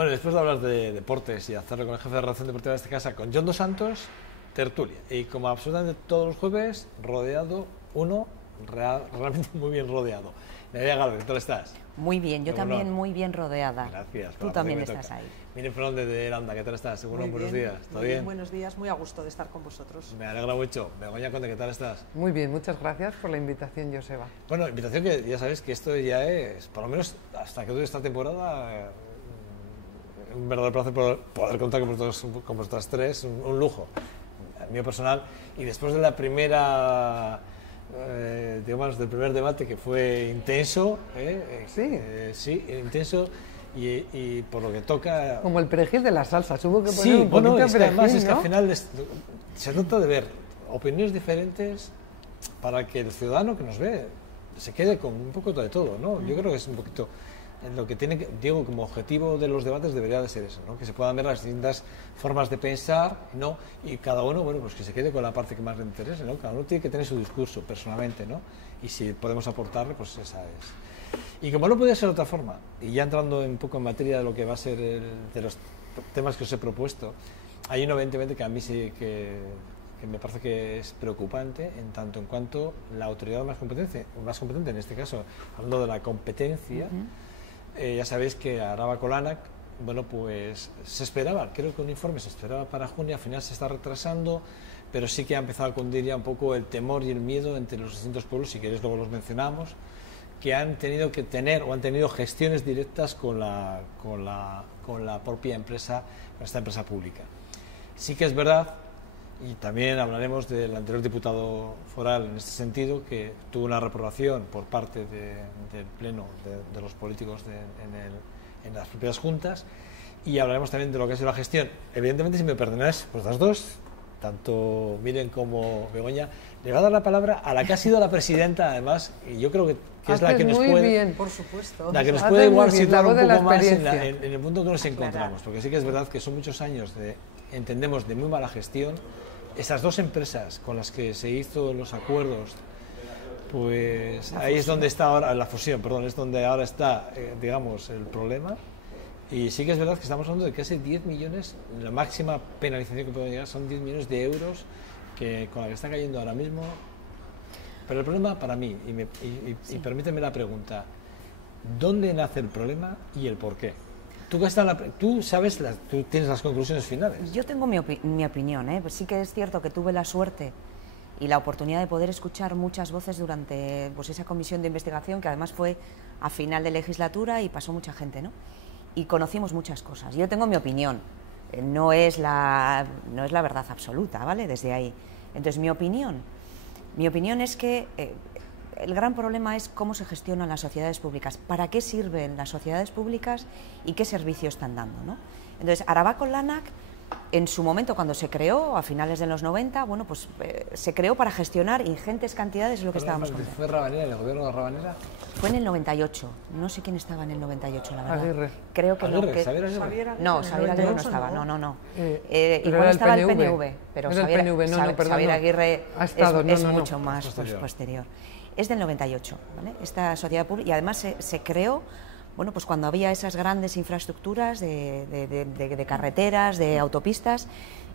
Bueno, después de hablar de deportes y hacerlo con el jefe de redacción deportiva de esta casa, con John Dos Santos, tertulia. Y como absolutamente todos los jueves, rodeado, realmente muy bien rodeado. Nerea Galvez, ¿qué tal estás? Muy bien, yo también muy bien rodeada. Gracias. Tú también estás ahí. Miren Fernández de Aranda, ¿qué tal estás? Seguro, buenos días. ¿Todo bien? Buenos días, muy a gusto de estar con vosotros. Me alegra mucho. Begoña Conde, ¿qué tal estás? Muy bien, muchas gracias por la invitación, Joseba. Bueno, invitación que ya sabes que esto ya es, por lo menos hasta que dure esta temporada, un verdadero placer poder contar con vosotras tres, un lujo mío personal. Y después de la primera, digamos, del primer debate que fue intenso, sí, intenso. Y por lo que toca... Como el perejil de las salsas, hubo que poner sí, un poquito de perejil, además, ¿no? es que al final se trata de ver opiniones diferentes para que el ciudadano que nos ve se quede con un poco de todo, ¿no? Yo creo que es un poquito lo que tiene que, digo, como objetivo de los debates debería de ser eso, ¿no? Que se puedan ver las distintas formas de pensar, ¿no? Y cada uno, bueno, pues que se quede con la parte que más le interese, ¿no? Cada uno tiene que tener su discurso personalmente, ¿no? Y si podemos aportarle, pues esa es. Y como no puede ser de otra forma, y ya entrando un poco en materia de lo que va a ser de los temas que os he propuesto, hay uno evidentemente que a mí sí que me parece que es preocupante en tanto en cuanto la autoridad más competente en este caso, hablando de la competencia, ya sabéis que Araba Colanak, bueno, pues se esperaba, creo que un informe se esperaba para junio, al final se está retrasando, pero sí que ha empezado a cundir ya un poco el temor y el miedo entre los distintos pueblos, si queréis luego los mencionamos, que han tenido que tener o han tenido gestiones directas con la propia empresa, con esta empresa pública. Sí que es verdad, y también hablaremos del anterior diputado foral en este sentido, que tuvo una reprobación por parte del Pleno de los políticos en las propias juntas, y hablaremos también de lo que ha sido la gestión. Evidentemente, si me perdonáis, vosotras dos, tanto Miren como Begoña, le va a dar la palabra a la que ha sido la presidenta, además, y yo creo que es la que nos puede, bien, por supuesto, la que nos puede igual situar un poco más en el punto que nos encontramos, porque sí que es verdad que son muchos años entendemos, de muy mala gestión. Esas dos empresas con las que se hizo los acuerdos, pues ahí es donde está ahora, la fusión, perdón, es donde ahora está, digamos, el problema. Y sí que es verdad que estamos hablando de casi 10 millones, la máxima penalización que puede llegar son 10 millones de euros con la que está cayendo ahora mismo. Pero el problema para mí, y permíteme la pregunta, ¿dónde nace el problema y el por qué? Tú sabes, tú tienes las conclusiones finales. Yo tengo mi opinión, ¿eh? Pues sí que es cierto que tuve la suerte y la oportunidad de poder escuchar muchas voces durante pues, esa comisión de investigación, que además fue a final de legislatura y pasó mucha gente, ¿no? Y conocimos muchas cosas. Yo tengo mi opinión, no es la verdad absoluta, ¿vale? Desde ahí. Entonces, mi opinión es que el gran problema es cómo se gestionan las sociedades públicas, para qué sirven las sociedades públicas y qué servicio están dando, ¿no? Entonces, Araba Colanak, en su momento, cuando se creó, a finales de los 90, bueno, pues se creó para gestionar ingentes cantidades de lo que estábamos contando. ¿Fue Rabanera, el gobierno de Rabanera? Fue en el 98, no sé quién estaba en el 98, la verdad. Aguirre. Creo que Aguirre, no. Que... ¿Xavier Aguirre? No, Xavier Aguirre no estaba, no. Igual estaba el PNV, pero Xavier Aguirre ha estado, es mucho más posterior. Es del 98, ¿vale? Esta sociedad pública, y además se creó, bueno, pues cuando había esas grandes infraestructuras de carreteras, de autopistas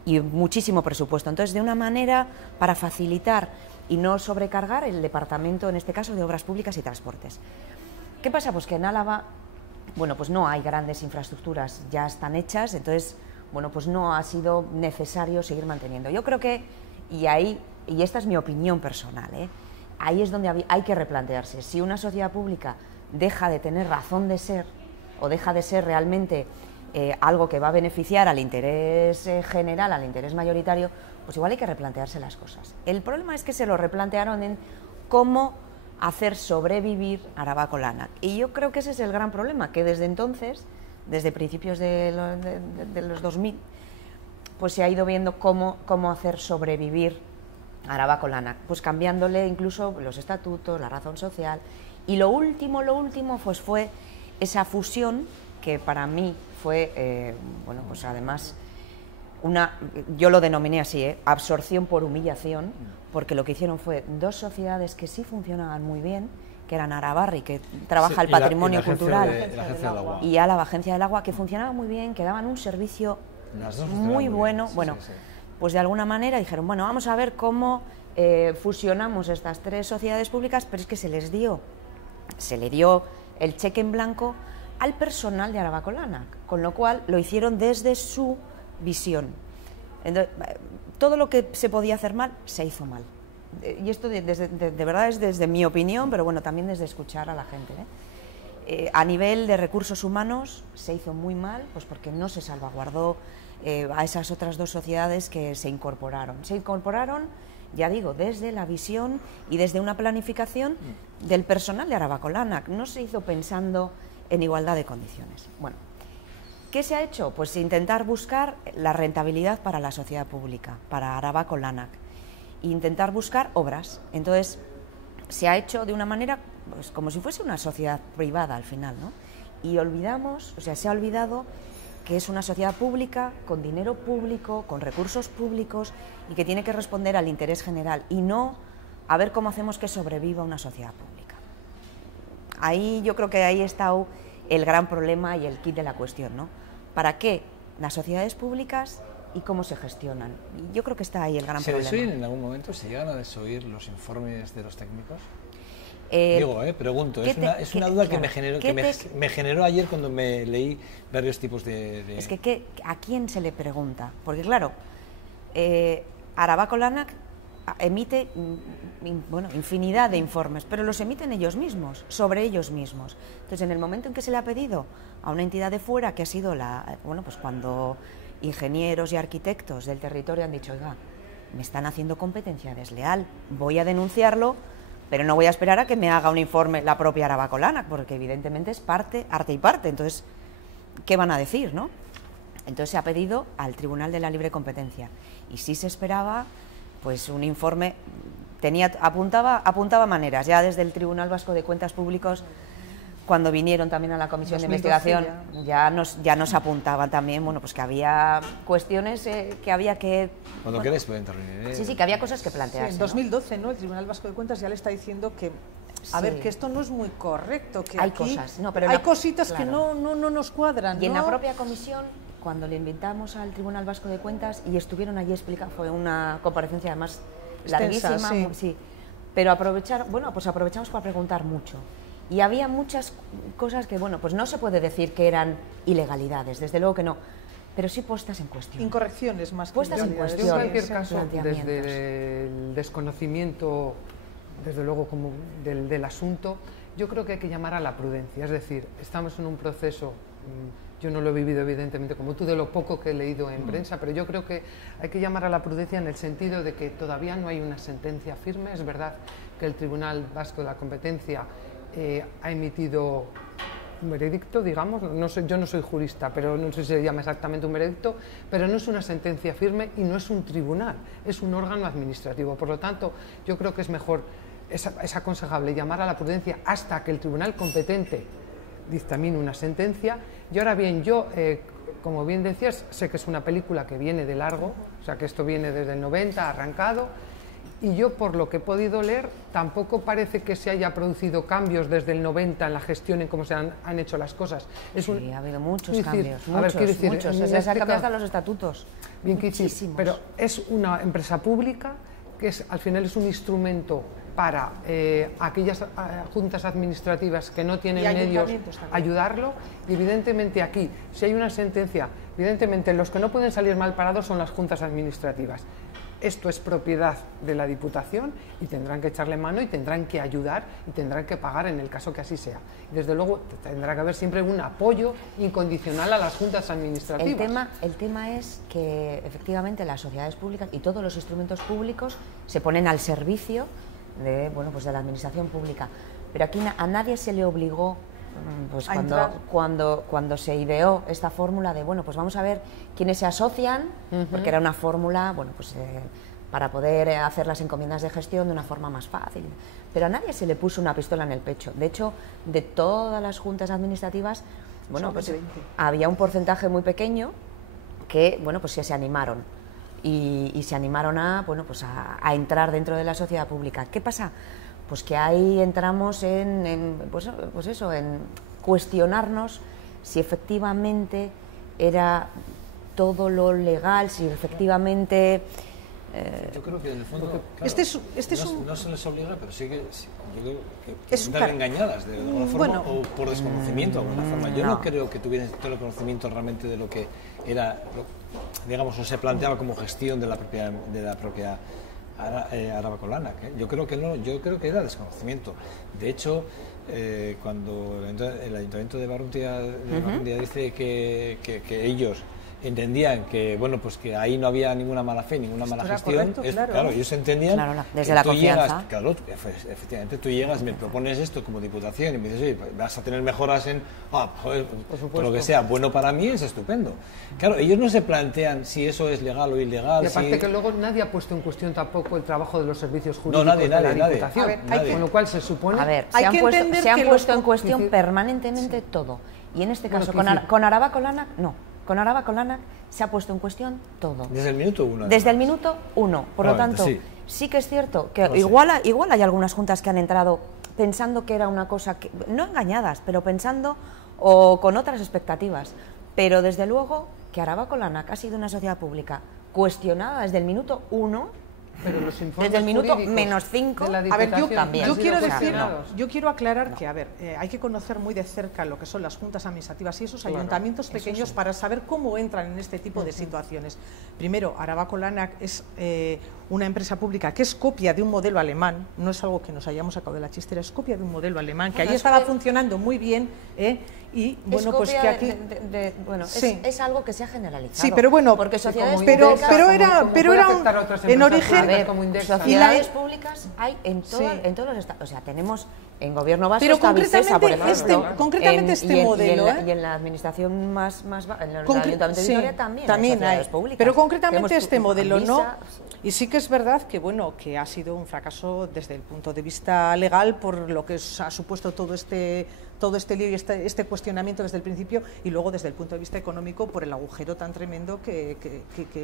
y muchísimo presupuesto. Entonces, de una manera para facilitar y no sobrecargar el departamento, en este caso, de Obras Públicas y Transportes. ¿Qué pasa? Pues que en Álava, bueno, pues no hay grandes infraestructuras, ya están hechas, entonces, bueno, pues no ha sido necesario seguir manteniendo. Yo creo que, y esta es mi opinión personal, ahí es donde hay que replantearse. Si una sociedad pública deja de tener razón de ser o deja de ser realmente algo que va a beneficiar al interés general, al interés mayoritario, pues igual hay que replantearse las cosas. El problema es que se lo replantearon en cómo hacer sobrevivir Araba Colanak. Y yo creo que ese es el gran problema, que desde entonces, desde principios de los 2000, pues se ha ido viendo cómo hacer sobrevivir Araba Colanak, pues cambiándole incluso los estatutos, la razón social. Y lo último pues fue esa fusión que para mí fue, bueno, pues además yo lo denominé así, absorción por humillación, porque lo que hicieron fue dos sociedades que sí funcionaban muy bien que era Narabarri, que trabaja el y la patrimonio agencia cultural, la agencia del agua. y a la Agencia del Agua, que funcionaba muy bien, que daban un servicio Las dos muy funcionaban bueno. bien, sí, Bueno, sí, sí. pues de alguna manera dijeron, bueno, vamos a ver cómo fusionamos estas tres sociedades públicas, pero es que se le dio el cheque en blanco al personal de Arabako Lanak, con lo cual lo hicieron desde su visión. Entonces, todo lo que se podía hacer mal, se hizo mal. Y esto de verdad es desde mi opinión, pero bueno, también desde escuchar a la gente, a nivel de recursos humanos se hizo muy mal, pues porque no se salvaguardó a esas otras dos sociedades que se incorporaron. Se incorporaron, ya digo, desde la visión y desde una planificación del personal de Arabako Lanak. No se hizo pensando en igualdad de condiciones. Bueno, ¿qué se ha hecho? Pues intentar buscar la rentabilidad para la sociedad pública, para Arabako Lanak, e intentar buscar obras. Entonces, se ha hecho de una manera pues, como si fuese una sociedad privada al final, ¿no? Y olvidamos, o sea, se ha olvidado que es una sociedad pública, con dinero público, con recursos públicos y que tiene que responder al interés general y no a ver cómo hacemos que sobreviva una sociedad pública. Ahí yo creo que ahí está el gran problema y el kit de la cuestión, ¿no? ¿Para qué las sociedades públicas y cómo se gestionan? Y yo creo que está ahí el gran problema. ¿Se desoyen en algún momento? ¿Se llegan a desoír los informes de los técnicos? Digo, pregunto, es una duda que me generó ayer cuando me leí varios tipos de... Es que ¿a quién se le pregunta? Porque claro, Arabako Lanak emite infinidad de informes, pero los emiten ellos mismos, sobre ellos mismos. Entonces, en el momento en que se le ha pedido a una entidad de fuera, que ha sido pues cuando ingenieros y arquitectos del territorio han dicho, oiga, me están haciendo competencia desleal, voy a denunciarlo, pero no voy a esperar a que me haga un informe la propia Arabako Lanak, porque evidentemente es arte y parte. Entonces, ¿qué van a decir, no? Entonces se ha pedido al Tribunal de la Libre Competencia y sí se esperaba pues un informe, apuntaba maneras, ya desde el Tribunal Vasco de Cuentas Públicas, cuando vinieron también a la Comisión de Investigación, ya nos apuntaban también, bueno, pues que había cuestiones que había que... Cuando queréis pueden intervenir. Sí, que había cosas que plantearse. Sí, en 2012, ¿no? El Tribunal Vasco de Cuentas ya le está diciendo que, a ver, que esto no es muy correcto, que hay aquí cosas, no, pero hay cositas claro, que no nos cuadran, y en ¿no? la propia comisión, cuando le invitamos al Tribunal Vasco de Cuentas y estuvieron allí explicando, fue una comparecencia además larguísima, sí, pero aprovechamos para preguntar mucho. Y había muchas cosas que, bueno, pues no se puede decir que eran ilegalidades, desde luego que no, pero sí puestas en cuestión. Incorrecciones más que puestas en cuestión. En cualquier caso, desde el desconocimiento, desde luego, como del asunto, yo creo que hay que llamar a la prudencia. Es decir, estamos en un proceso, yo no lo he vivido evidentemente como tú, de lo poco que he leído en prensa, pero yo creo que hay que llamar a la prudencia en el sentido de que todavía no hay una sentencia firme. Es verdad que el Tribunal Vasco de la Competencia ha emitido un veredicto, digamos, yo no soy jurista, pero no sé si se llama exactamente un veredicto, pero no es una sentencia firme y no es un tribunal, es un órgano administrativo. Por lo tanto, yo creo que es mejor, es aconsejable llamar a la prudencia hasta que el tribunal competente dictamine una sentencia. Y ahora bien, yo, como bien decías, sé que es una película que viene de largo, o sea que esto viene desde el 90, arrancado, y yo, por lo que he podido leer, tampoco parece que se haya producido cambios desde el 90 en la gestión, en cómo se han hecho las cosas. Sí, ha habido muchos cambios, muchos. Se han cambiado hasta los estatutos. Bien, muchísimos. Pero es una empresa pública que al final es un instrumento para aquellas juntas administrativas que no tienen medios ayudarlo. Y evidentemente aquí, si hay una sentencia, evidentemente los que no pueden salir mal parados son las juntas administrativas. Esto es propiedad de la Diputación y tendrán que echarle mano y tendrán que ayudar y tendrán que pagar en el caso que así sea. Y desde luego tendrá que haber siempre un apoyo incondicional a las juntas administrativas. El tema es que efectivamente las sociedades públicas y todos los instrumentos públicos se ponen al servicio de, pues de la administración pública. Pero aquí a nadie se le obligó, pues cuando se ideó esta fórmula de, pues vamos a ver quiénes se asocian, porque era una fórmula, para poder hacer las encomiendas de gestión de una forma más fácil. Pero a nadie se le puso una pistola en el pecho. De hecho, de todas las juntas administrativas, había un porcentaje muy pequeño que, se animaron. Y se animaron a entrar dentro de la sociedad pública. ¿Qué pasa? pues que ahí entramos pues eso, en cuestionarnos si efectivamente era todo lo legal, si efectivamente... Yo creo que en el fondo claro, no se les obliga, pero sí que yo creo que están engañadas de alguna forma, o por desconocimiento de alguna forma. Yo no creo que tuvieran todo el conocimiento realmente de lo que era, digamos, o se planteaba como gestión de la propia Arabaco-Lanac. Yo creo que no, yo creo que era desconocimiento. De hecho, cuando el Ayuntamiento de Barruntia dice que ellos entendían que, bueno, pues que ahí no había ninguna mala fe, ninguna mala gestión. Claro, ellos entendían, claro, desde la confianza. Claro, efectivamente, tú llegas, me propones esto como diputación y me dices, oye, vas a tener mejoras en, por lo que sea, bueno para mí es estupendo. Claro, ellos no se plantean si eso es legal o ilegal. Y aparte que luego nadie ha puesto en cuestión tampoco el trabajo de los servicios jurídicos nadie, de la Diputación. Nadie. Con lo cual se supone... A ver, se han puesto en cuestión permanentemente todo. Y en este caso, con Arabaco-Lanac, no. Con Arabaco-Lanac se ha puesto en cuestión todo. Desde el minuto 1. Desde el minuto 1. Por lo tanto, sí que es cierto que igual hay algunas juntas que han entrado pensando que era una cosa, que no engañadas, pero pensando o con otras expectativas. Pero desde luego que Arabaco-Lanac ha sido una sociedad pública cuestionada desde el minuto 1. Pero los informes desde el minuto -5 a ver, también. yo quiero aclarar que, a ver, hay que conocer muy de cerca lo que son las juntas administrativas y esos ayuntamientos pequeños para saber cómo entran en este tipo de situaciones. Primero, Arabaco-Lanac es una empresa pública que es copia de un modelo alemán, no es algo que nos hayamos sacado de la chistera, es copia de un modelo alemán que ahí estaba funcionando muy bien, y bueno, pues que aquí es algo que se ha generalizado. Sí, pero bueno, porque sociedades pero era en origen sociedades públicas hay en todos los estados, o sea, tenemos en gobierno vasco pero está Visesa, por ejemplo, concretamente este modelo, y en la administración más en el Ayuntamiento de Vitoria también hay sociedades públicas. Pero concretamente este modelo no. Y sí que es verdad que bueno, que ha sido un fracaso desde el punto de vista legal por lo que ha supuesto todo este lío y este cuestionamiento desde el principio, y luego desde el punto de vista económico por el agujero tan tremendo que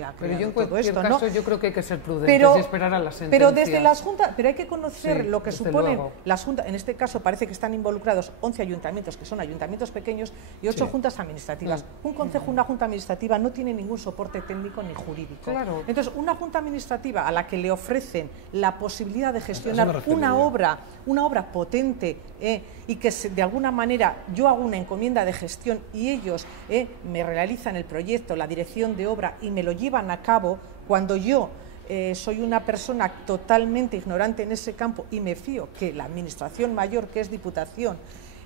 ha creado pero yo en todo cualquier esto, caso, yo creo que hay que ser prudentes y esperar a la sentencia. Pero desde las juntas, pero hay que conocer lo que suponen luego. las juntas. En este caso parece que están involucrados 11 ayuntamientos, que son ayuntamientos pequeños, y 8 juntas administrativas. Un concejo, una junta administrativa no tiene ningún soporte técnico ni jurídico. Claro. Entonces, una junta administrativa a la que le ofrecen la posibilidad de gestionar una obra potente, y que de alguna manera yo hago una encomienda de gestión y ellos me realizan el proyecto, la dirección de obra y me lo llevan a cabo cuando yo soy una persona totalmente ignorante en ese campo y me fío que la administración mayor, que es Diputación,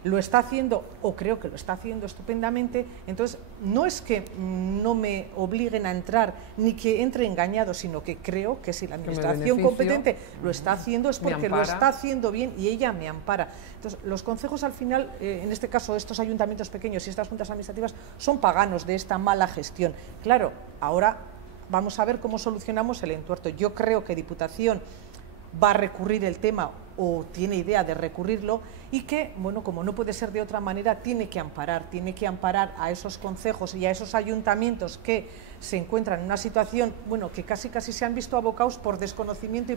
lo está haciendo, o creo que lo está haciendo estupendamente. Entonces no es que no me obliguen a entrar ni que entre engañado, sino que creo que si la administración competente lo está haciendo es porque lo está haciendo bien y ella me ampara. Entonces los concejos al final, en este caso estos ayuntamientos pequeños y estas juntas administrativas, son paganos de esta mala gestión. Claro, ahora vamos a ver cómo solucionamos el entuerto. Yo creo que Diputación va a recurrir el tema o tiene idea de recurrirlo, y que, bueno, como no puede ser de otra manera, tiene que amparar a esos concejos y a esos ayuntamientos que se encuentran en una situación, bueno, que casi se han visto abocados por desconocimiento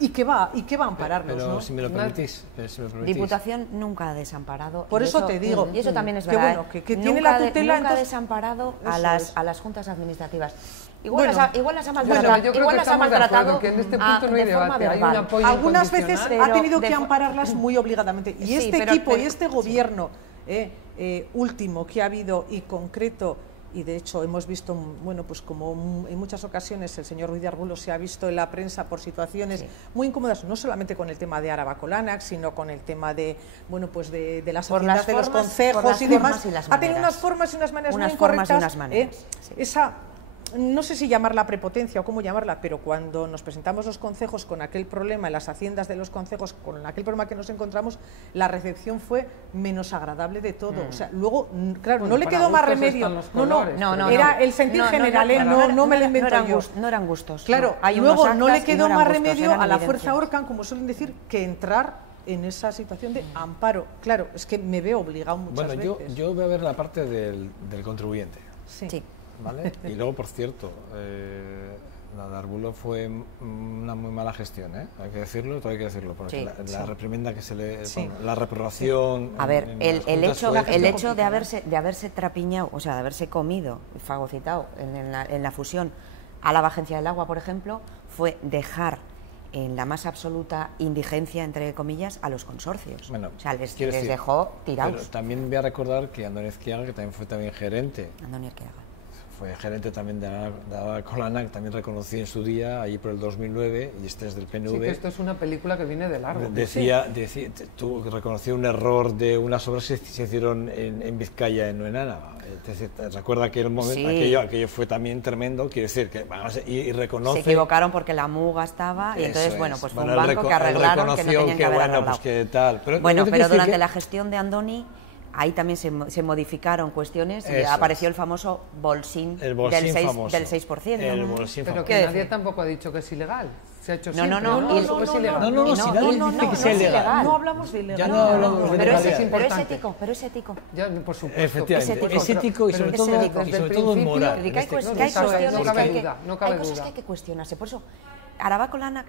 y que va a ampararlos, pero ¿no? si me lo permitís, Diputación nunca ha desamparado. Por eso te digo. Y eso también es verdad. Bueno, que tiene la tutela. Nunca ha desamparado a las juntas administrativas. Igual las ha maltratado. Bueno, yo creo que estamos de acuerdo, que en este punto no hay debate, hay un apoyo algunas veces ha tenido que ampararlas muy obligadamente. Y este equipo y este gobierno último que ha habido y concreto, y de hecho hemos visto, bueno, pues como en muchas ocasiones el señor Ruiz de Arbulo se ha visto en la prensa por situaciones muy incómodas, no solamente con el tema de Arabaco-Lanac, sino con el tema de, bueno, pues de las haciendas de los concejos y demás. Ha tenido unas formas y unas maneras muy incorrectas. No sé si llamarla prepotencia o cómo llamarla, pero cuando nos presentamos los concejos con aquel problema en las haciendas de los concejos, con aquel problema que nos encontramos, la recepción fue menos agradable de todo. O sea, luego, claro, no le quedó más remedio. No, era el sentir general, no me lo invento yo. No eran gustos. Claro, luego no le quedó más remedio a la fuerza Orcan, como suelen decir, que entrar en esa situación de amparo. Claro, es que me veo obligado muchas veces. Bueno, yo voy a ver la parte del contribuyente. Sí. ¿Vale? Y luego, por cierto, La de Arbulo fue una muy mala gestión, ¿eh? Hay que decirlo, todo hay que decirlo, porque la reprimenda que se le... Bueno, la reprobación... A ver, el hecho de haberse trapiñado, o sea, de haberse comido, fagocitado en la fusión Álava Agencia del Agua, por ejemplo, fue dejar en la más absoluta indigencia, entre comillas, a los consorcios. Bueno, o sea, les dejó tirados. Pero también voy a recordar que Andoni Ezquiaga, que también fue gerente... Andoni Ezquiaga. Fue gerente también de Álava Colanac, también reconocí en su día, allí por el 2009, y este es del PNV. Sí, que esto es una película que viene de largo. Tú reconoció un error de unas obras que se hicieron en Vizcaya, no en Álava. Recuerda que el momento, aquello fue también tremendo, quiero decir, que y reconoce... Se equivocaron porque la muga estaba, y entonces, bueno, pues fue un banco que arreglaron que no tenían que haber arreglado. Pues que tal. Pero durante la gestión de Andoni... Ahí también se modificaron cuestiones y apareció el famoso bolsín, del 6%. El bolsín pero que nadie tampoco ha dicho que es ilegal. Se ha hecho no, nadie dice que sea ilegal. No hablamos de ilegal. Ya no hablamos de ilegalidad. Pero es ético. Ya, por supuesto. Efectivamente, es ético y sobre todo moral. Hay cuestiones que hay que cuestionarse. Por eso, Álava Colanac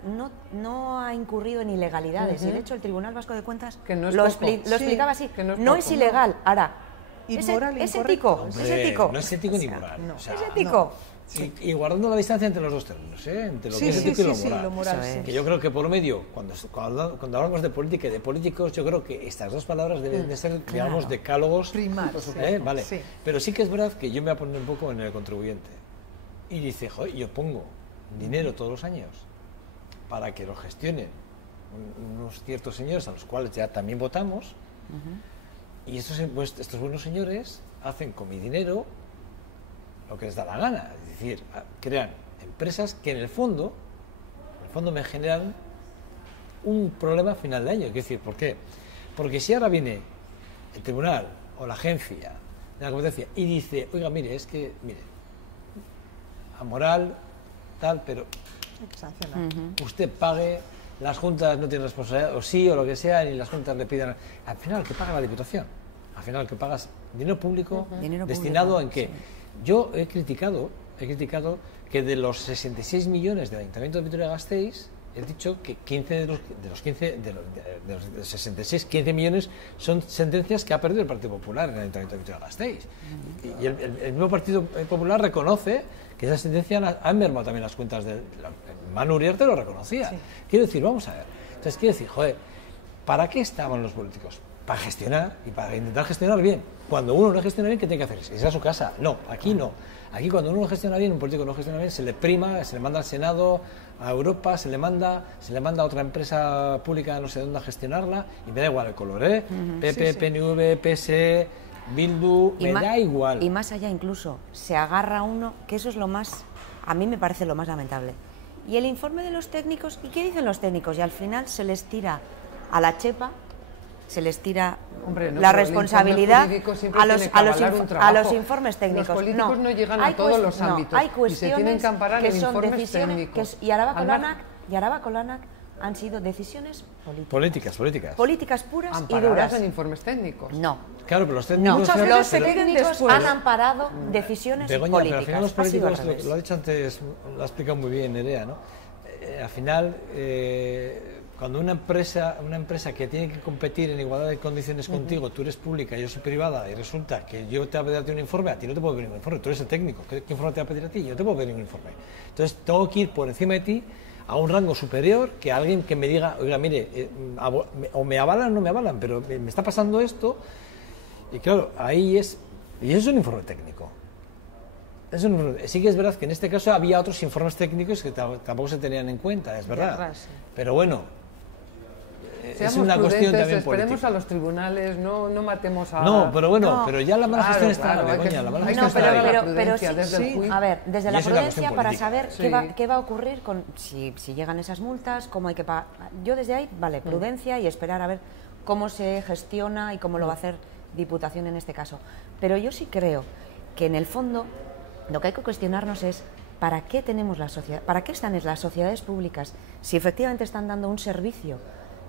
no ha incurrido en ilegalidades. Y de hecho, el Tribunal Vasco de Cuentas lo explicaba así. No es ilegal. Ahora, ¿es ético? ¿Es ético? No es ético ni moral. Es ético. Y guardando la distancia entre los dos términos, entre lo que es ético y lo moral. Que yo creo que por medio, cuando hablamos de política y de políticos, yo creo que estas dos palabras deben de ser, digamos, decálogos primarios. Vale. Pero sí que es verdad que yo me voy a poner un poco en el contribuyente. Y dice, joder, yo pongo dinero todos los años para que lo gestionen unos ciertos señores a los cuales ya también votamos, y estos buenos señores hacen con mi dinero lo que les da la gana, es decir, crean empresas que en el fondo me generan un problema a final de año. Es decir, ¿por qué? Porque si ahora viene el tribunal o la agencia de la competencia y dice, oiga, mire, amoral, tal, pero usted pague, las juntas no tienen responsabilidad, o sí, o lo que sea, y las juntas le pidan, al final, que paga la Diputación, al final, que pagas dinero público, destinado en qué. Sí. Yo he criticado que de los 66 millones del Ayuntamiento de Vitoria-Gasteiz, he dicho que 15 de los 66, 15 millones son sentencias que ha perdido el Partido Popular en el Ayuntamiento de Vitoria-Gasteiz. Y el mismo Partido Popular reconoce que esas sentencias han mermado también las cuentas de... Manu Uriarte lo reconocía. Sí. Quiero decir, vamos a ver. Entonces, quiero decir, joder, ¿para qué estaban los políticos? Para gestionar y para intentar gestionar bien. Cuando uno no gestiona bien, ¿qué tiene que hacer? ¿Irse a su casa? No, aquí no. Aquí cuando uno no gestiona bien, un político no gestiona bien, se le prima, se le manda al Senado, a Europa, se le manda a otra empresa pública, no sé dónde, a gestionarla, y me da igual el color, ¿eh? PP, PNV, PSE, Bildu, me da igual. Y más allá incluso, se agarra uno, que eso es lo más, a mí me parece lo más lamentable. Y el informe de los técnicos, ¿y qué dicen los técnicos? Y al final se les tira a la chepa, se les tira la responsabilidad a los informes técnicos. Los políticos no llegan a todos los ámbitos, hay cuestiones y se tienen que amparar en informes técnicos. Y Álava Colanac han sido decisiones políticas. Políticas puras amparadas y duras. En informes técnicos. No. Claro, pero los técnicos... Los técnicos han amparado decisiones políticas. Pero al final los políticos, lo ha dicho antes, lo ha explicado muy bien Nerea, ¿no? Al final, cuando una empresa que tiene que competir en igualdad de condiciones contigo, tú eres pública, yo soy privada, y resulta que yo te voy a pedir un informe, a ti no te puedo pedir un informe, tú eres el técnico, ¿qué informe te va a pedir a ti? Yo no te puedo pedir ningún informe. Entonces, tengo que ir por encima de ti a un rango superior que alguien que me diga, oiga, mire, o me avalan o no me avalan, pero me está pasando esto, y claro, ahí es... Y eso es un informe técnico. Sí que es verdad que en este caso había otros informes técnicos que tampoco se tenían en cuenta, es verdad. Pero bueno, seamos es una cuestión también esperemos política. A los tribunales, no matemos a... No, pero bueno, pero ya la mala gestión está, Begoña, la mala gestión está. Pero sí, a ver, desde la prudencia para saber qué va a ocurrir con si llegan esas multas, cómo hay que pagar. Yo desde ahí, vale, prudencia y esperar a ver cómo se gestiona y cómo lo va a hacer Diputación en este caso. Pero yo sí creo que en el fondo lo que hay que cuestionarnos es ¿para qué tenemos la sociedad? ¿Para qué están las sociedades públicas si efectivamente están dando un servicio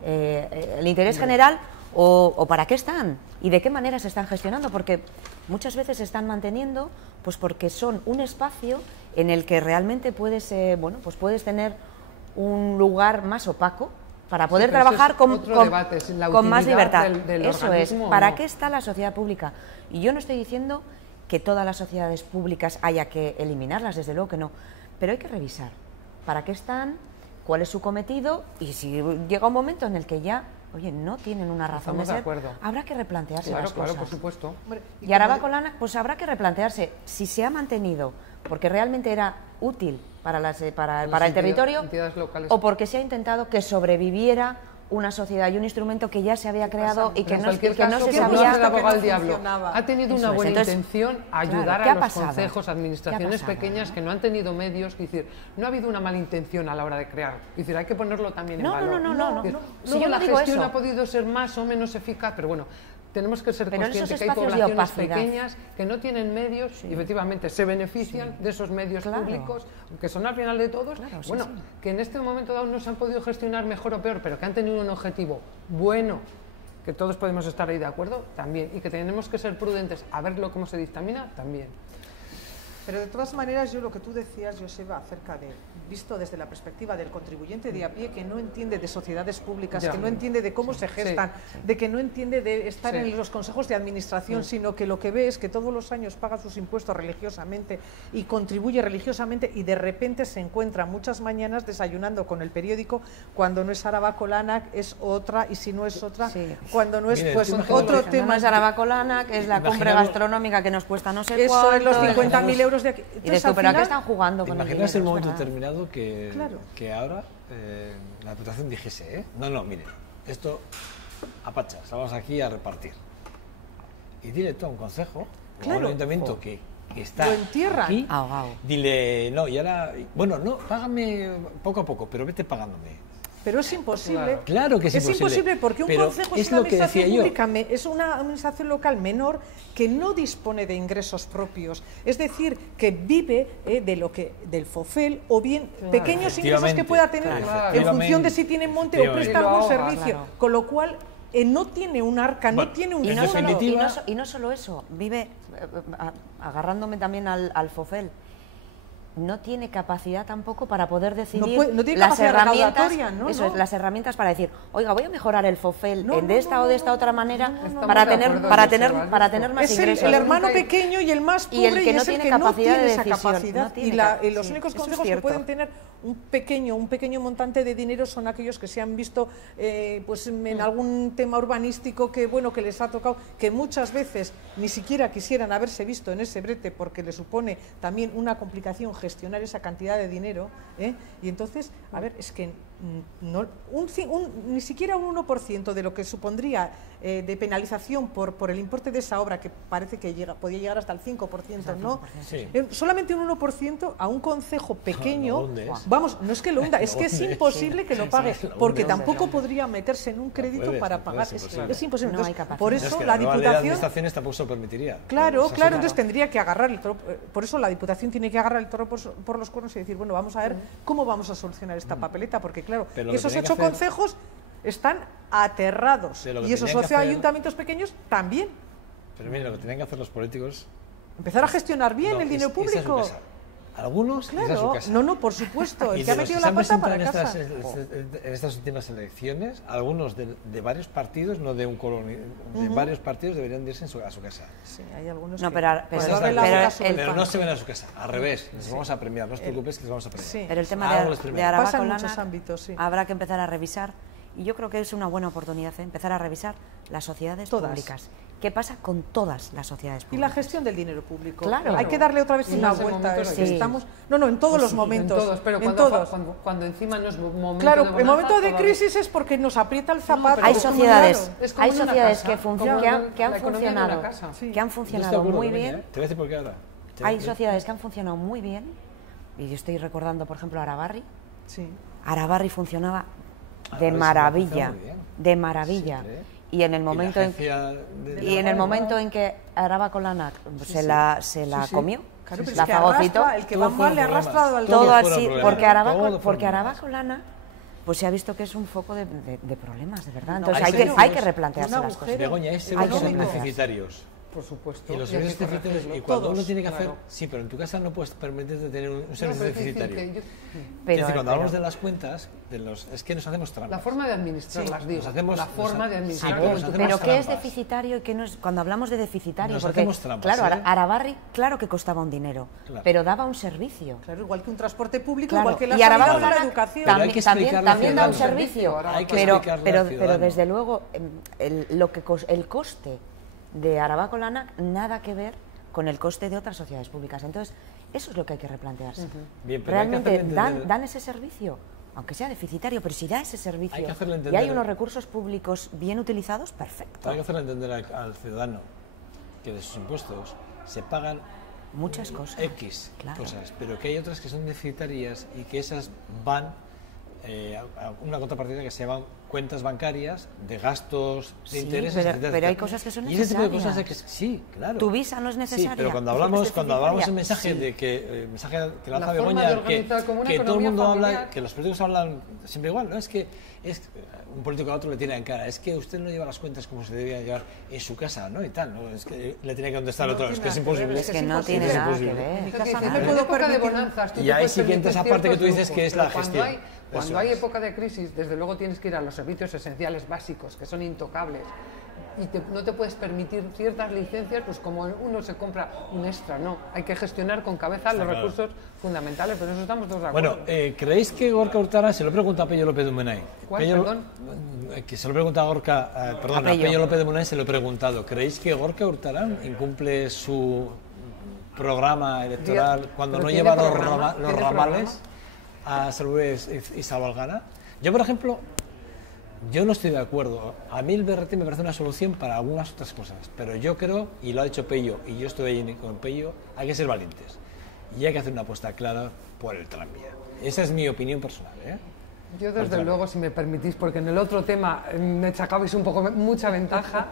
el interés general o para qué están y de qué manera se están gestionando, porque muchas veces se están manteniendo pues porque son un espacio en el que realmente puedes, pues puedes tener un lugar más opaco para poder trabajar con más libertad. Eso es, ¿para qué está la sociedad pública? Y yo no estoy diciendo que todas las sociedades públicas haya que eliminarlas, desde luego que no, pero hay que revisar para qué están, cuál es su cometido, y si llega un momento en el que ya, oye, no tienen una razón de ser, habrá que replantearse las cosas. Claro, por supuesto. Y Araba Colana, pues habrá que replantearse si se ha mantenido porque realmente era útil para el territorio o porque se ha intentado que sobreviviera una sociedad y un instrumento que ya se había creado y que no se sabía. Ha tenido una buena intención ayudar a los consejos, administraciones pequeñas que no han tenido medios, es decir, no ha habido una mala intención a la hora de crear, es decir, hay que ponerlo también en valor. No. Si la gestión ha podido ser más o menos eficaz, pero bueno, tenemos que ser conscientes que hay poblaciones pequeñas que no tienen medios y efectivamente se benefician de esos medios públicos, que son al final de todos, que en este momento dado no se han podido gestionar mejor o peor, pero que han tenido un objetivo bueno, que todos podemos estar ahí de acuerdo, también, y que tenemos que ser prudentes a verlo cómo se dictamina, también. Pero de todas maneras, yo lo que tú decías, Joseba, acerca de, visto desde la perspectiva del contribuyente de a pie, que no entiende de sociedades públicas, que no entiende de cómo se gestan, de que no entiende de estar en los consejos de administración, sino que lo que ve es que todos los años paga sus impuestos religiosamente y contribuye religiosamente, y de repente se encuentra muchas mañanas desayunando con el periódico, cuando no es Araba Colana, es otra, y si no es otra, cuando no es pues otro tema. No es Araba Colana, que es la cumbre gastronómica que nos cuesta no sé cuánto. Eso es los 50.000 euros de aquí. Entonces, pero ¿a qué están jugando con el dinero? Imaginas el momento determinado que ahora la Diputación dijese, no, mire, esto a pachas, vamos aquí a repartir. Y dile tú a un consejo, o a un ayuntamiento que está aquí, dile, no, y ahora, bueno, no, págame poco a poco, pero vete pagándome. Pero es imposible. Claro que es imposible. Es imposible porque un consejo es una administración pública, es una administración local menor que no dispone de ingresos propios. Es decir, que vive del FOFEL o bien pequeños ingresos que pueda tener en función de si tiene monte o presta algún servicio. Con lo cual no tiene un arca, no tiene un... Y no solo eso, vive, agarrándome también al FOFEL, no tiene capacidad tampoco para poder decidir las herramientas para decir, oiga, voy a mejorar el FOFEL de esta o de esta otra manera para tener más ingresos. Es el hermano pequeño y el más pobre, y el que no tiene esa capacidad. Y los únicos consejos que pueden tener un pequeño montante de dinero son aquellos que se han visto pues en algún tema urbanístico que les ha tocado, que muchas veces ni siquiera quisieran haberse visto en ese brete porque le supone también una complicación gestionar esa cantidad de dinero, y entonces, a ver, es que ni siquiera un 1% de lo que supondría de penalización por el importe de esa obra, que parece que podía llegar hasta el 5%, ¿no? Sí. Solamente un 1% a un concejo pequeño, vamos, no es que lo hunda, es que es imposible que lo pague, porque tampoco podría meterse en un crédito para pagar, es imposible. Entonces, por eso la Diputación tampoco se lo permitiría. Claro, entonces tendría que agarrar el toro, por eso la Diputación tiene que agarrar el toro por los cuernos y decir, bueno, vamos a ver cómo vamos a solucionar esta papeleta, porque claro, esos 8 consejos están aterrados y esos 12 ayuntamientos pequeños también. Pero mire, lo que tienen que hacer los políticos... Empezar a gestionar bien el dinero público. Algunos, claro, no, por supuesto, el que ha metido la pata para casa. En estas últimas elecciones, algunos de varios partidos, no de un colonio, de varios partidos deberían irse a su casa. Sí, hay algunos pero no se ven a su casa, al revés, les vamos a premiar, no os preocupéis que les vamos a premiar. Sí. Pero el tema de Araba Colana ámbitos, habrá que empezar a revisar, y yo creo que es una buena oportunidad empezar a revisar las sociedades públicas. ¿Qué pasa con todas las sociedades públicas? Y la gestión del dinero público. Claro. Hay que darle otra vez una vuelta. Estamos, en todos los momentos. En todos, pero cuando encima no es momento claro, de bonanza, el momento de crisis es porque nos aprieta el zapato. Hay sociedades que han funcionado muy bien. Te voy a decir por qué ahora. Hay sociedades que han funcionado muy bien, y yo estoy recordando, por ejemplo, Arabarri. Sí. Arabarri funcionaba de maravilla, y en el momento en que Araba Colana se la comió, claro, la fagocitó, el que va mal le ha arrastrado al todo así, porque Araba Colana pues se ha visto que es un foco de problemas, de verdad. Entonces hay que replantearse las cosas. Begoña, hay servicios deficitarios. Por supuesto. Y los servicios deficitarios, y cuando uno tiene que hacer... Sí, pero en tu casa no puedes permitirte tener un servicio deficitario. Pero cuando hablamos de las cuentas, es que nos hacemos trampas. La forma de administrarlas, digo. La forma de administrarlas. Pero ¿qué es deficitario y qué no es? Cuando hablamos de deficitario, porque, claro, Arabarri, claro que costaba un dinero, pero daba un servicio. Claro, igual que un transporte público, igual que la sanidad o la educación. También da un servicio, pero desde luego el coste de Arabako Lanak nada que ver con el coste de otras sociedades públicas. Entonces, eso es lo que hay que replantearse. Bien, pero realmente dan ese servicio, aunque sea deficitario, pero si da ese servicio y hay unos recursos públicos bien utilizados, perfecto. Hay que hacerle entender al ciudadano que de sus impuestos se pagan muchas cosas, cosas, pero que hay otras que son deficitarias y que esas van a una contrapartida que se llaman cuentas bancarias de gastos, de intereses, pero hay cosas que son necesarias. Y ese tipo de cosas que sí, claro. Tu visa no es necesaria. Sí, pero cuando hablamos el mensaje de que mensaje que lanza Begoña, que todo el mundo habla, que los políticos hablan siempre igual, no es que un político a otro le tiene en cara, es que usted no lleva las cuentas como se debería llevar en su casa, ¿no? Y tal, ¿no? Es que le tiene que contestar al otro, es que es imposible. Es que no tiene nada que ver. En época de bonanzas, y ahí sí que entra esa parte que tú dices que es la gestión. Cuando hay época de crisis, desde luego tienes que ir a los servicios esenciales básicos, que son intocables, y no te puedes permitir ciertas licencias, pues como uno se compra un extra, no. Hay que gestionar con cabeza los recursos fundamentales, pero eso estamos todos de acuerdo. Bueno, ¿creéis que Gorka Hurtara, se lo pregunta a Pello López de Munain? ¿Cuál, perdón? Que se lo pregunta a Gorka, perdón, a Pello López de Munain se lo he preguntado. ¿Creéis que Gorka Hurtara incumple su programa electoral cuando no lleva los ramales a Salures y Zabalgana? Yo, por ejemplo, yo no estoy de acuerdo. A mí el BRT me parece una solución para algunas otras cosas, pero yo creo, y lo ha dicho Pello, y yo estoy ahí con Pello, hay que ser valientes y hay que hacer una apuesta clara por el tranvía. Esa es mi opinión personal, ¿eh? Yo, desde luego, si me permitís, porque en el otro tema me sacabais un poco mucha ventaja,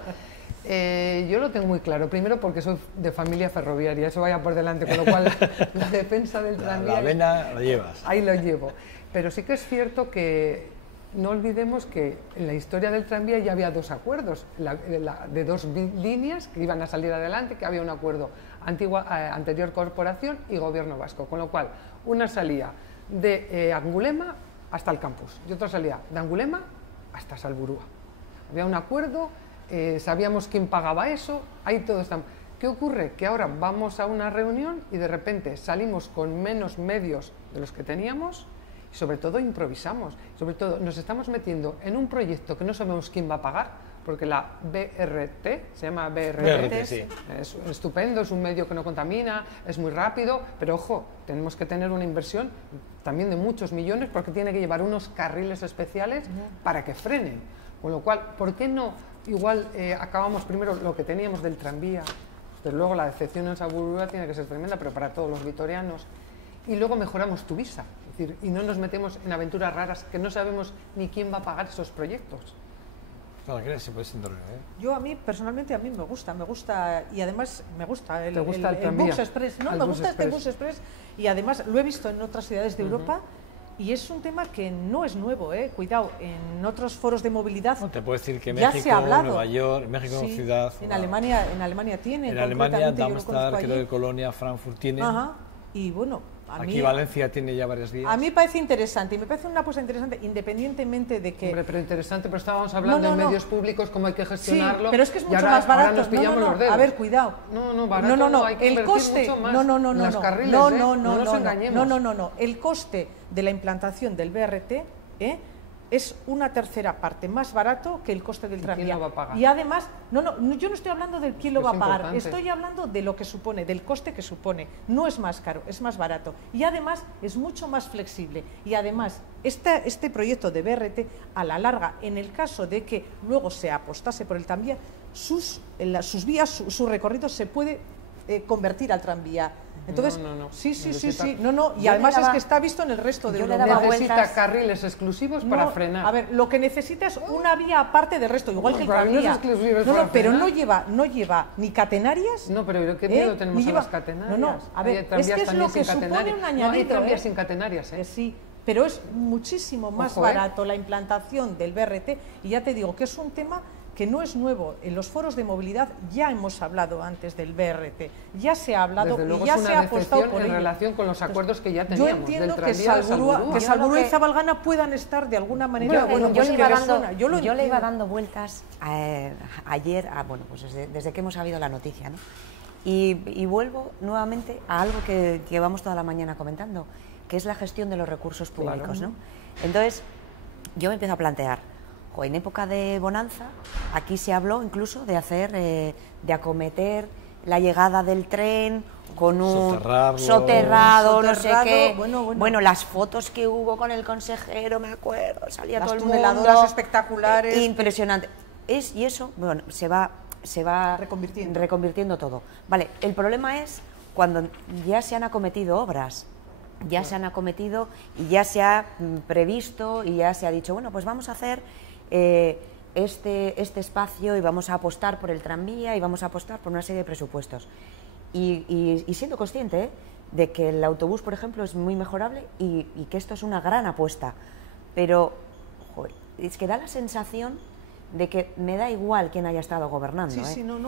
yo lo tengo muy claro. Primero, porque soy de familia ferroviaria, eso vaya por delante, con lo cual la defensa del tranvía... La vena la llevas. Ahí lo llevo. Pero sí que es cierto que no olvidemos que en la historia del tranvía ya había dos acuerdos, de dos líneas que iban a salir adelante, que había un acuerdo anterior corporación y gobierno vasco, con lo cual una salía de Angulema hasta el campus y otra salía de Angulema hasta Salburua. Había un acuerdo, sabíamos quién pagaba eso, ahí todo está. ¿Qué ocurre? Que ahora vamos a una reunión y de repente salimos con menos medios de los que teníamos y sobre todo improvisamos, sobre todo nos estamos metiendo en un proyecto que no sabemos quién va a pagar, porque la BRT, se llama BRT, sí. Es estupendo, es un medio que no contamina, es muy rápido, pero ojo, tenemos que tener una inversión también de muchos millones porque tiene que llevar unos carriles especiales para que frenen, con lo cual, ¿por qué no? Igual acabamos primero lo que teníamos del tranvía, desde luego la decepción en Salburua tiene que ser tremenda, pero para todos los vitorianos, y luego mejoramos tu visa, es decir, y no nos metemos en aventuras raras que no sabemos ni quién va a pagar esos proyectos. Si puedes intervenir, ¿eh? Yo personalmente a mí me gusta y además me gusta el Bus Express, ¿no? Me gusta este Bus Express y además lo he visto en otras ciudades de Europa y es un tema que no es nuevo, cuidado, en otros foros de movilidad. No, te puedo decir que ya México, se ha hablado. Nueva York, México sí, ciudad. En Alemania tiene. En Alemania, Darmstadt, creo que Colonia, Frankfurt tiene. Ajá. Y bueno, aquí Valencia tiene ya varias vías. A mí me parece interesante y me parece una apuesta interesante independientemente de que... Hombre, pero interesante, pero estábamos hablando de medios públicos, cómo hay que gestionarlo. Sí, pero es que es mucho más barato. Ahora nos pillamos los dedos. A ver, cuidado. Barato hay que el coste, mucho más en los carriles, no nos engañemos. No. El coste de la implantación del BRT es una tercera parte más barato que el coste del tranvía. ¿Quién lo va a pagar? Y además, yo no estoy hablando de quién lo va a pagar, importante. estoy hablando de lo que supone, del coste que supone. No es más caro, es más barato. Y además es mucho más flexible. Y además, este proyecto de BRT, a la larga, en el caso de que luego se apostase por el tranvía, sus vías, su recorrido se puede convertir al tranvía. Entonces, sí. Y además es que está visto en el resto de Europa. Necesita carriles exclusivos para frenar. A ver, lo que necesita es una vía aparte del resto, igual que el tranvía. Pero no lleva ni catenarias. No, pero ¿qué miedo tenemos a las catenarias? A ver, es que es lo que supone un añadido. No hay tranvías sin catenarias, Sí, pero es muchísimo más barato la implantación del BRT, y ya te digo que es un tema que no es nuevo. En los foros de movilidad ya hemos hablado antes del BRT, ya se ha hablado y ya se ha apostado por ello. En relación con los acuerdos que ya teníamos. Yo entiendo que Salburua y Zabalgana puedan estar de alguna manera... Yo le iba dando vueltas ayer, bueno, pues desde que hemos sabido la noticia, ¿no? Y vuelvo nuevamente a algo que llevamos toda la mañana comentando, que es la gestión de los recursos públicos, ¿no? Entonces, yo me empiezo a plantear, en época de bonanza, aquí se habló incluso de hacer, de acometer la llegada del tren con un soterrado, no sé qué. Bueno, las fotos que hubo con el consejero, me acuerdo, salía todo el mundo. Las tuneladoras espectaculares. Impresionante. Y eso, bueno, se va reconvirtiendo todo. Vale, el problema es cuando ya se han acometido obras, ya se han acometido y ya se ha previsto y ya se ha dicho, bueno, pues vamos a hacer este espacio y vamos a apostar por el tranvía y vamos a apostar por una serie de presupuestos. Y siendo consciente de que el autobús, por ejemplo, es muy mejorable y que esto es una gran apuesta, pero es que da la sensación de que me da igual quién haya estado gobernando,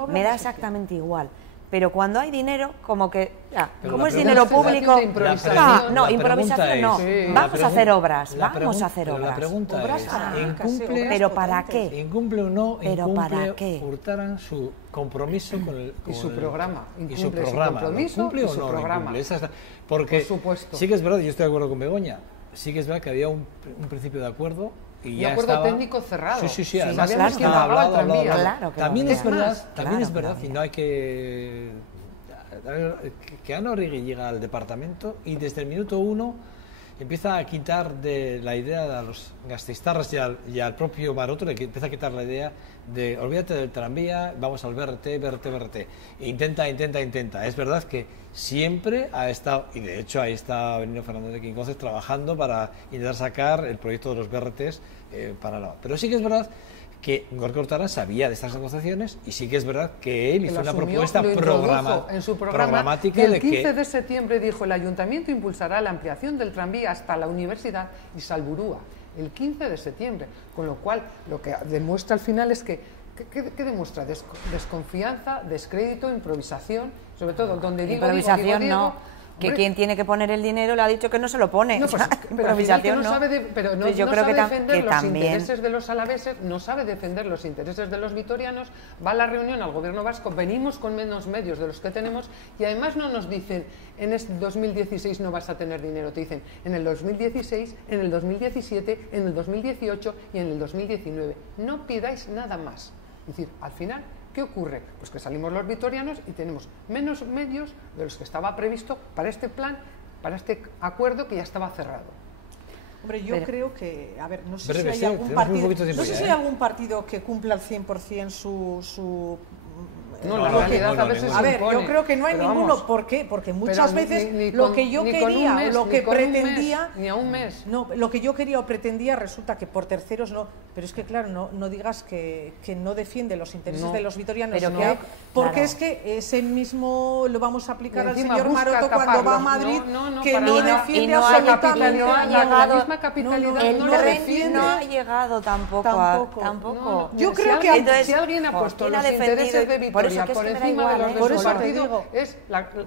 me da exactamente igual. Pero cuando hay dinero, como que, como es dinero público, improvisación no, vamos a hacer obras, vamos a hacer obras. La pregunta es, ¿pero para qué? ¿Incumple o no incumple Hurtaran su compromiso con su programa? ¿Incumple su compromiso o no programa? Porque sí que es verdad, yo estoy de acuerdo con Begoña, sí que es verdad que había un principio de acuerdo. Y ya acuerdo estaba técnico cerrado. Sí, además también es verdad, y no hay que Ana Orregui llega al departamento y desde el minuto 1 empieza a quitar de la idea a los gasteiztarras y al propio Maroto, le empieza a quitar la idea de olvídate del tranvía, vamos al BRT. Intenta. Es verdad que siempre ha estado, y de hecho ahí está Benigno Fernández de Quincoces trabajando para intentar sacar el proyecto de los BRTs para la... Pero sí que es verdad que Gorka Hurtaran sabía de estas negociaciones y sí que es verdad que él hizo una propuesta programática. El 15 de septiembre dijo: el ayuntamiento impulsará la ampliación del tranvía hasta la universidad y Salburua. El 15 de septiembre. Con lo cual, lo que demuestra al final es que ¿qué demuestra? Desconfianza, descrédito, improvisación, sobre todo donde digo... Improvisación no. Que quien tiene que poner el dinero le ha dicho que no se lo pone. No, pues, improvisación no. Pero no sabe defender los intereses de los alaveses, no sabe defender los intereses de los vitorianos. Va a la reunión al gobierno vasco, venimos con menos medios de los que tenemos y además no nos dicen en este 2016 no vas a tener dinero. Te dicen en el 2016, en el 2017, en el 2018 y en el 2019. No pidáis nada más. Es decir, al final... ¿Qué ocurre? Pues que salimos los vitorianos y tenemos menos medios de los que estaba previsto para este plan, para este acuerdo que ya estaba cerrado. Hombre, yo creo que, a ver, no sé si hay algún partido que cumpla al 100% su no, la realidad a veces a ver, yo creo que no hay ninguno. ¿Por qué? Porque muchas veces lo que yo quería, lo que pretendía... Ni a un mes. No, lo que yo quería o pretendía resulta que por terceros no. Pero es que, claro, no digas que no defiende los intereses de los vitorianos. Porque es que ese mismo lo vamos a aplicar al señor Maroto cuando va a Madrid, que no defiende absolutamente la misma capitalidad. El tren no ha llegado tampoco. Yo creo que si alguien ha puesto los intereses de Vitoria por encima de los de su partido es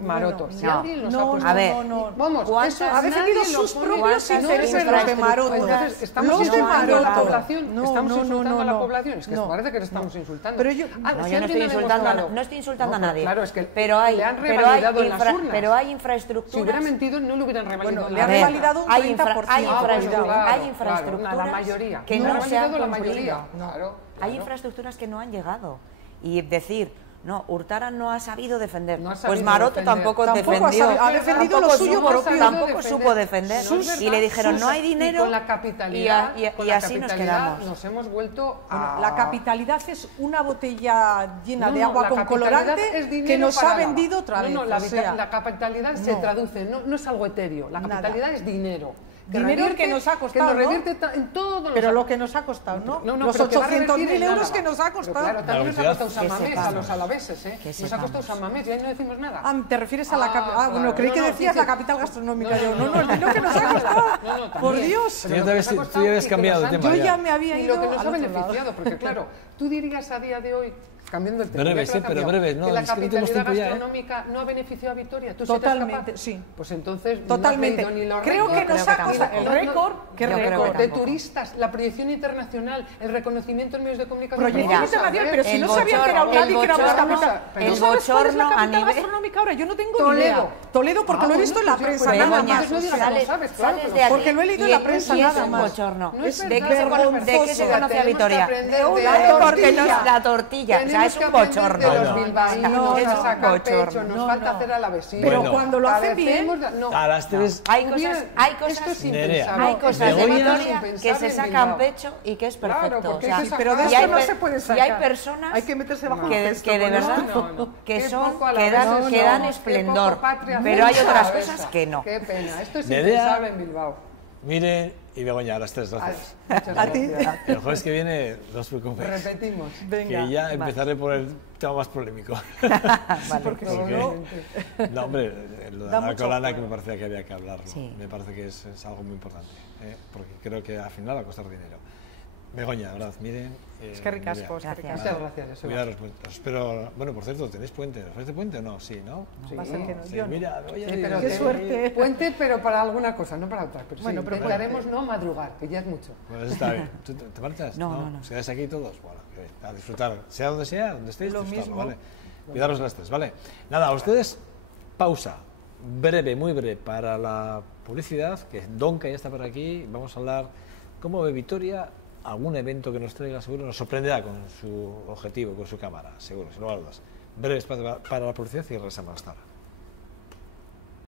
Maroto. Si alguien los ha puesto... A ver, vamos, ha defendido sus propios intereses los de Maroto. Entonces, estamos insultando a la población. Estamos insultando a la población. Es que parece que le estamos insultando. Pero yo no estoy insultando a nadie. Claro, es que pero hay infraestructuras. Si hubiera mentido, no lo hubieran revalidado. Le han revalidado un 30%. Hay infraestructuras la mayoría. Que no se han concluido. Hay infraestructuras que no han llegado. Y decir, no, Hurtaran no ha sabido defender. Pues Maroto tampoco defendió. Ha defendido lo suyo propio. Tampoco supo defender. Y le dijeron, no hay dinero. Y con la capitalidad, y así nos quedamos. Nos hemos vuelto a... La capitalidad es una botella llena de agua con colorante que nos ha vendido otra vez. La capitalidad se traduce, no es algo etéreo. La capitalidad es dinero. dinero que nos ha costado, que nos revierte en todos los... Pero lo que nos ha costado, ¿no? Los 800.000 euros que nos ha costado. Pero claro, también nos ha costado San Mamés a los alaveses, ¿eh? Nos ha costado San Mamés y ahí no decimos nada. Ah, ¿te refieres a la capital? Bueno, creí que decías la capital gastronómica. Yo, no, el dinero que nos ha costado. Por Dios. Tú ya habías cambiado de tema. Yo ya me había ido. Y lo que nos ha beneficiado, porque claro, tú dirías a día de hoy, cambiando el tema, breves, pero breves, no, que la es que no tenemos capitalidad tiempo ya, gastronómica no ha beneficiado a Vitoria. ¿Tú Totalmente, sí. Pues entonces totalmente. No has leído ni los creo que nos ha costado el récord, de turistas, la proyección internacional, el reconocimiento en medios de comunicación. Proyección internacional, pero si no sabía que era nadie que era más capital. El bochorno a nivel gastronómica ahora, yo no tengo ni idea. Toledo, porque lo he visto en la prensa nada más. Sales de aquí. Porque lo he leído en la prensa nada más. ¿De qué se conoce a Vitoria? Porque no es la tortilla, o sea, es un bochorno. De los bilbaínos, es a un sacar pecho, bochorno. nos falta hacer a la vecina. Pero cuando lo hacen bien, a las 3 hay cosas esto es Nerea, impensable. hay cosas de Begoña, Vitoria que se sacan pecho y que es perfecto. Claro, porque pero de y esto hay no se puede sacar. Y hay personas hay que meterse bajo que de verdad que dan esplendor, patria, pero hay otras cabeza. cosas que no. Qué pena, esto es Nerea, impensable en Bilbao. Miren y Begoña, a las 3, gracias. Muchas A ti. gracias. El jueves que viene, no os preocupéis. Repetimos. Venga. Que ya empezaré por el tema más polémico. Porque si no, No, hombre, lo de Da la mucho colana juego. que me parecía que había que hablarlo. Sí. Me parece que es algo muy importante, porque creo que al final va a costar dinero. Begoña, de verdad, miren. es que ricasco, es que Gracias. ricasco. Muchas gracias. Eso. Cuidaros, pues, os espero. Bueno, por cierto, ¿tenéis puente? ¿Os parece puente o no? Sí, ¿no? Sí. Va a ser que no, Sí, yo no. mira, Begoña, Sí, pero Qué que- suerte. Puente, pero para alguna cosa, no para otra. Pero Bueno, sí, pero intentaremos no madrugar, que ya es mucho. Pues está bien. ¿Tú te marchas? No. ¿Os quedáis aquí todos? Bueno, a disfrutar. Sea donde estéis, Lo disfrutarlo, mismo. ¿vale? Cuidaros las 3, ¿vale? Nada, a ustedes, pausa. Breve, muy breve, para la publicidad, que Donca ya está por aquí. Vamos a hablar cómo ve Vitoria. Algún evento que nos traiga, seguro nos sorprenderá con su objetivo, con su cámara, seguro, sin lugar a dudas. Breve espacio para la publicidad y regresamos hasta ahora.